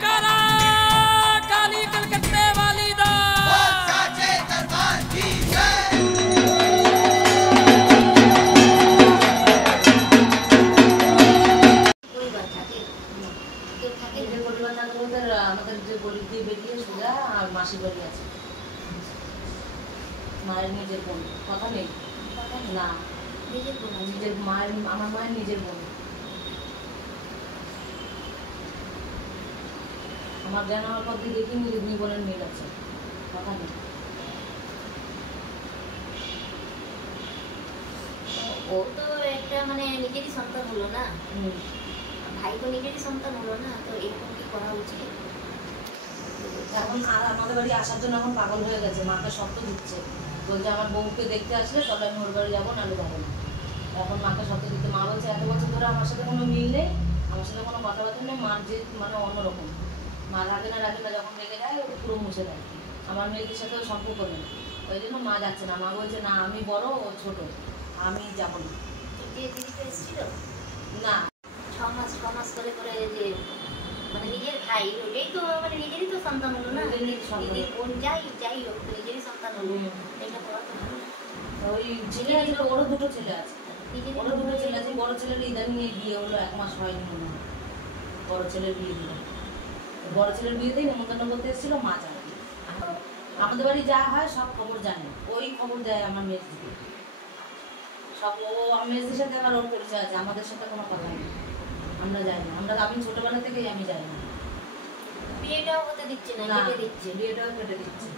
जयकारा काली कलकत्ते वाली दा साचे दरबार की जय। कोई बात থাকে কেউ থাকে যে পরিবার থাকে ওদের আমাদের যে গলি দিয়ে বেরিয়ে সোজা আর মাসি বাড়ি আছে মায়ের নিজের বোন কথা নেই না নিজের বোন নিজের মায়ের আমার মায়ের নিজের বোন আমার জ্ঞান হওয়ার পর দিয়ে দেখি নিজের দুই বোনের মিল আছে কথা নেই ও তো একটা মানে নিজেরই সন্তান হলো না ভাই তো নিজেরই সন্তান হলো না তো এরকম কি করা উচিত এখন আর আমাদের বাড়ি আসার জন্য এখন পাগল হয়ে গেছে মাকে শর্ত দিচ্ছে বলছে আমার বউকে দেখতে আসলে তবে আমি ওর বাড়ি যাবো নাহলে যাবো না এখন মাকে শর্ত দিতে মা বলছে এত বছর ধরে আমার সাথে কোনো মিল নেই আমার সাথে কোনো কথাবার্তা নেই মার যে মানে অন্যরকম মা রাগে না যখন রেগে যায় ওকে পুরো মুছে দেয় আমার মেয়েদের সাথেও সম্পর্ক নেই ওই জন্য মা যাচ্ছে না মা বলছে না আমি বড় ও ছোট আমি যাবো না দিদি তো এসেছিল না 6 মাস করে করে যে মানে নিজের ভাই ওটাই তো মানে নিজেরই তো সন্তান হলো না দিদির বোন যাই হোক নিজেরই সন্তান হলো এটা করা তো ভালো ওই ছেলে আছে ওরও দুটো ছেলে আছে ওরও দুটো ছেলে আছে বড় ছেলের ইদানিং বিয়ে হলো 1 মাস হয়নি মনে হয় বড় ছেলের বিয়ে দিল বড় ছেলের বিয়েতেই নেমন্তন্ন করতে এসেছিল মা জানে আমাদের বাড়ি যা হয় সব খবর জানে ওই খবর দেয় আমার মেয়েদিকে সব ও আমার মেয়েদের সাথে আমার ওর পরিচয় আছে আমাদের সাথে কোনো কথা নেই আমরা যাই না আমি ছোটবেলা থেকেই আমি যাই না বিয়েটাও হতে দিচ্ছে না কেটে দিচ্ছে বিয়েটাও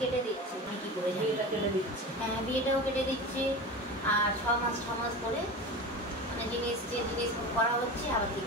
কেটে দিচ্ছে মানে কি করে বিয়েটা কেটে দিচ্ছে হ্যাঁ বিয়েটাও কেটে দিচ্ছে আর 6 মাস পরে মানে যে জিনিস করা হচ্ছে আবার ঠিক